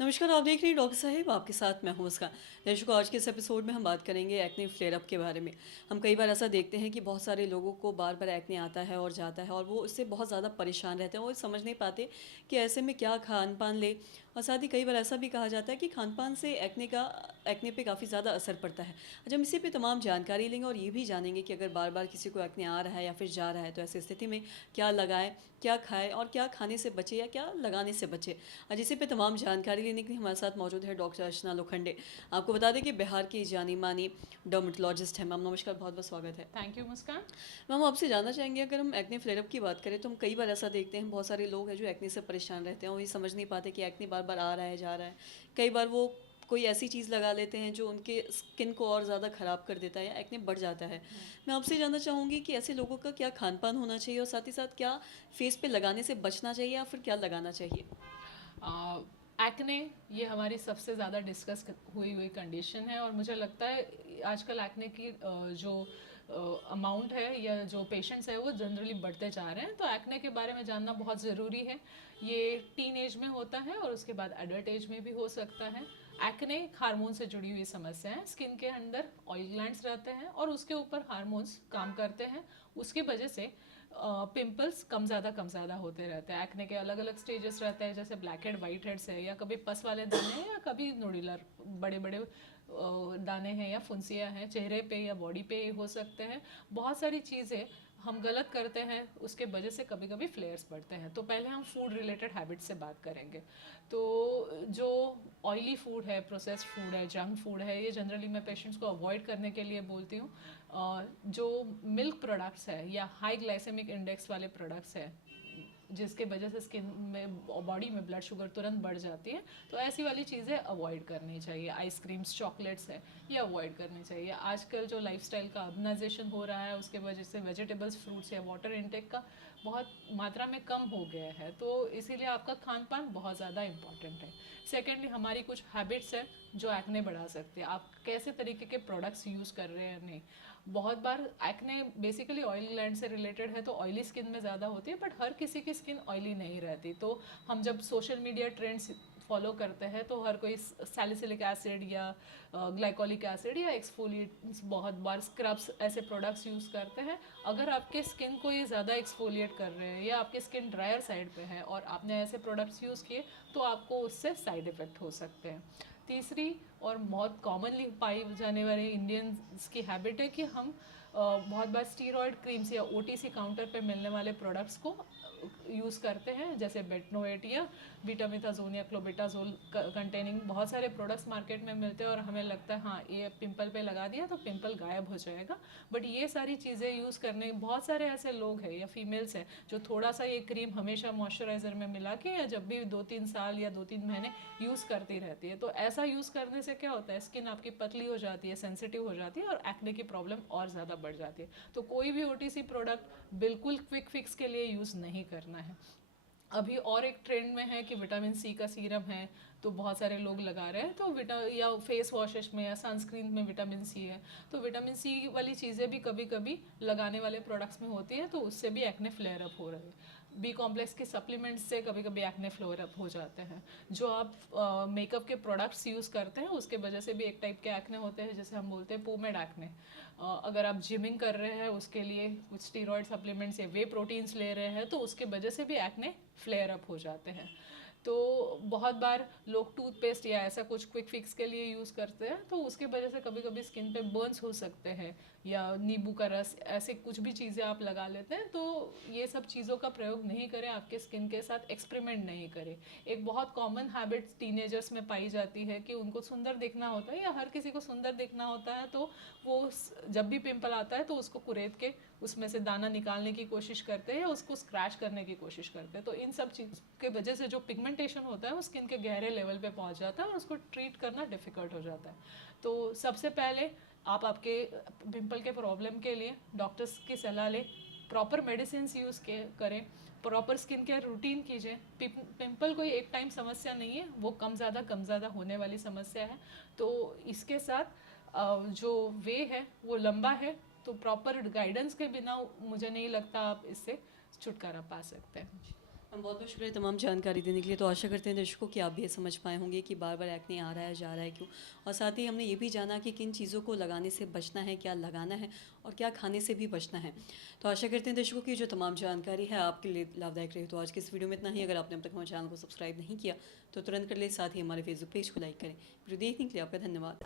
नमस्कार, आप देख रहे हैं डॉक्टर साहिब, आपके साथ मैं हूं मुस्कान। दर्शकों, आज के इस एपिसोड में हम बात करेंगे एक्ने फ्लेयर अप के बारे में। हम कई बार ऐसा देखते हैं कि बहुत सारे लोगों को बार बार एक्ने आता है और जाता है और वो इससे बहुत ज़्यादा परेशान रहते हैं। वो समझ नहीं पाते कि ऐसे में क्या खान पान ले। और साथ ही कई बार ऐसा भी कहा जाता है कि खान पान से एक्ने पे काफ़ी ज़्यादा असर पड़ता है। आज हम इसी पे तमाम जानकारी लेंगे और ये भी जानेंगे कि अगर बार बार किसी को एक्ने आ रहा है या फिर जा रहा है तो ऐसी स्थिति में क्या लगाएं, क्या खाएं और क्या खाने से बचे या क्या लगाने से बचे। आज इसी पे तमाम जानकारी लेने के लिए हमारे साथ मौजूद है डॉक्टर अर्चना लोखंडे। आपको बता दें कि बिहार की जानी मानी डर्मेटोलॉजिस्ट हैं। मैम नमस्कार, बहुत बहुत स्वागत है। Thank you Muskan. मैम आपसे जानना चाहेंगे, अगर हम एक्ने फ्लेयर अप की बात करें तो हम कई बार ऐसा देखते हैं बहुत सारे लोग हैं जो एक्ने से परेशान रहते हैं और ये समझ नहीं पाते कि एक्ने बार बार आ रहा है जा रहा है। कई बार वो कोई ऐसी चीज़ लगा लेते हैं जो उनके स्किन को और ज़्यादा ख़राब कर देता है या एक्ने बढ़ जाता है। मैं आपसे जानना चाहूँगी कि ऐसे लोगों का क्या खान पान होना चाहिए और साथ ही साथ क्या फेस पे लगाने से बचना चाहिए या फिर क्या लगाना चाहिए। एक्ने ये हमारी सबसे ज़्यादा डिस्कस हुई हुई कंडीशन है और मुझे लगता है आजकल एक्ने की जो अमाउंट है या जो पेशेंट्स है वो जनरली बढ़ते जा रहे हैं। तो एक्ने के बारे में जानना बहुत ज़रूरी है। ये टीन एज में होता है और उसके बाद एडल्ट एज में भी हो सकता है। एक्ने हार्मोन से जुड़ी हुई समस्या है। स्किन के अंदर ऑयल ग्लैंड्स रहते हैं और उसके ऊपर हार्मोन्स काम करते हैं। उसकी वजह से पिंपल्स कम ज़्यादा होते रहते हैं। एक्ने के अलग अलग स्टेजेस रहते हैं, जैसे ब्लैक हेड वाइट हेड्स है या कभी पस वाले दाने हैं या कभी नोडुलर बड़े बड़े दाने हैं या फुंसियाँ हैं चेहरे पे या बॉडी पे हो सकते हैं। बहुत सारी चीज़ें हम गलत करते हैं, उसके वजह से कभी कभी फ्लेयर्स बढ़ते हैं। तो पहले हम फूड रिलेटेड हैबिट से बात करेंगे। तो जो ऑयली फूड है, प्रोसेस्ड फूड है, जंक फूड है, ये जनरली मैं पेशेंट्स को अवॉइड करने के लिए बोलती हूँ। जो मिल्क प्रोडक्ट्स है या हाई ग्लाइसेमिक इंडेक्स वाले प्रोडक्ट्स है जिसके वजह से स्किन में बॉडी में ब्लड शुगर तुरंत बढ़ जाती है, तो ऐसी वाली चीज़ें अवॉइड करनी चाहिए। आइसक्रीम्स चॉकलेट्स है ये अवॉइड करनी चाहिए। आजकल जो लाइफस्टाइल का अर्बनाइजेशन हो रहा है उसके वजह से वेजिटेबल्स फ्रूट्स या वाटर इनटेक का बहुत मात्रा में कम हो गया है, तो इसीलिए आपका खान पान बहुत ज़्यादा इंपॉर्टेंट है। सेकेंडली हमारी कुछ हैबिट्स है जो एक्ने बढ़ा सकते हैं। आप कैसे तरीके के प्रोडक्ट्स यूज़ कर रहे हैं नहीं। बहुत बार एक्ने बेसिकली ऑयल ग्लैंड से रिलेटेड है तो ऑयली स्किन में ज़्यादा होती है, बट हर किसी की स्किन ऑयली नहीं रहती। तो हम जब सोशल मीडिया ट्रेंड्स फॉलो करते हैं तो हर कोई सैलिसिलिक एसिड या ग्लाइकोलिक एसिड या एक्सफोलिएट्स, बहुत बार स्क्रब्स, ऐसे प्रोडक्ट्स यूज़ करते हैं। अगर आपके स्किन को ये ज़्यादा एक्सफोलिएट कर रहे हैं या आपकी स्किन ड्रायर साइड पे है और आपने ऐसे प्रोडक्ट्स यूज़ किए तो आपको उससे साइड इफ़ेक्ट हो सकते हैं। तीसरी और बहुत कॉमनली पाई जाने वाली इंडियंस की हैबिट है कि हम बहुत बार स्टीरॉयड क्रीम्स या ओटीसी काउंटर पे मिलने वाले प्रोडक्ट्स को यूज़ करते हैं, जैसे बेटनोएट या बीटामिथाजोन या क्लोबेटाजोल कंटेनिंग बहुत सारे प्रोडक्ट्स मार्केट में मिलते हैं और हमें लगता है हाँ ये पिंपल पे लगा दिया तो पिंपल गायब हो जाएगा। बट ये सारी चीज़ें यूज़ करने, बहुत सारे ऐसे लोग हैं या फीमेल्स हैं जो थोड़ा सा ये क्रीम हमेशा मॉइस्चराइज़र में मिला के या जब भी 2-3 साल या 2-3 महीने यूज़ करती रहती है। तो ऐसा यूज़ करने से क्या होता है, स्किन आपकी पतली हो जाती है, सेंसिटिव हो जाती है और एक्ने की प्रॉब्लम और ज़्यादा बढ़ जाती है। तो कोई भी ओटीसी प्रोडक्ट बिल्कुल क्विक फिक्स के लिए यूज़ नहीं करना है। अभी और एक ट्रेंड में है कि विटामिन सी का सीरम है, तो बहुत सारे लोग लगा रहे हैं। तो विटा या फेस वॉशेस में या सनस्क्रीन में विटामिन सी है, तो विटामिन सी वाली चीज़ें भी कभी कभी लगाने वाले प्रोडक्ट्स में होती है, तो उससे भी एक्ने फ्लेयर अप हो रहे हैं। बी कॉम्प्लेक्स के सप्लीमेंट्स से कभी कभी एक्ने फ्लेयर अप हो जाते हैं। जो आप मेकअप के प्रोडक्ट्स यूज़ करते हैं उसके वजह से भी एक टाइप के एक्ने होते हैं, जैसे हम बोलते हैं पोमेड एक्ने। अगर आप जिमिंग कर रहे हैं उसके लिए कुछ स्टीरॉयड सप्लीमेंट्स या वे प्रोटीन्स ले रहे हैं तो उसके वजह से भी एक्ने फ्लेयर अप हो जाते हैं। तो बहुत बार लोग टूथपेस्ट या ऐसा कुछ क्विक फिक्स के लिए यूज़ करते हैं, तो उसके वजह से कभी कभी स्किन पे बर्न्स हो सकते हैं। या नींबू का रस, ऐसे कुछ भी चीज़ें आप लगा लेते हैं, तो ये सब चीज़ों का प्रयोग नहीं करें, आपके स्किन के साथ एक्सपेरिमेंट नहीं करें। एक बहुत कॉमन हैबिट टीनेजर्स में पाई जाती है कि उनको सुंदर दिखना होता है या हर किसी को सुंदर दिखना होता है, तो वो जब भी पिंपल आता है तो उसको कुरेद के उसमें से दाना निकालने की कोशिश करते हैं या उसको स्क्रैच करने की कोशिश करते हैं। तो इन सब चीज़ के वजह से जो पिगमेंटेशन होता है वो स्किन के गहरे लेवल पे पहुंच जाता है और उसको ट्रीट करना डिफ़िकल्ट हो जाता है। तो सबसे पहले आप आपके पिंपल के प्रॉब्लम के लिए डॉक्टर्स की सलाह लें, प्रॉपर मेडिसिन यूज़ करें, प्रॉपर स्किन केयर रूटीन कीजिए। पिंपल कोई एक टाइम समस्या नहीं है, वो कम ज़्यादा होने वाली समस्या है। तो इसके साथ जो वे है वो लंबा है, तो प्रॉपर गाइडेंस के बिना मुझे नहीं लगता आप इससे छुटकारा पा सकते हैं। हम बहुत बहुत शुक्रिया तमाम जानकारी देने के लिए। तो आशा करते हैं दर्शकों कि आप भी ये समझ पाए होंगे कि बार बार एक्ने आ रहा है, जा रहा है क्यों, और साथ ही हमने ये भी जाना कि किन चीज़ों को लगाने से बचना है, क्या लगाना है और क्या खाने से भी बचना है। तो आशा करते हैं दर्शकों की जो तमाम जानकारी है आपके लिए लाभदायक रही। तो आज की इस वीडियो में इतना ही। अगर आपने अब तक हमारे चैनल को सब्सक्राइब नहीं किया तो तुरंत कर ले, साथ ही हमारे फेसबुक पेज को लाइक करें। वीडियो देखने के लिए आपका धन्यवाद।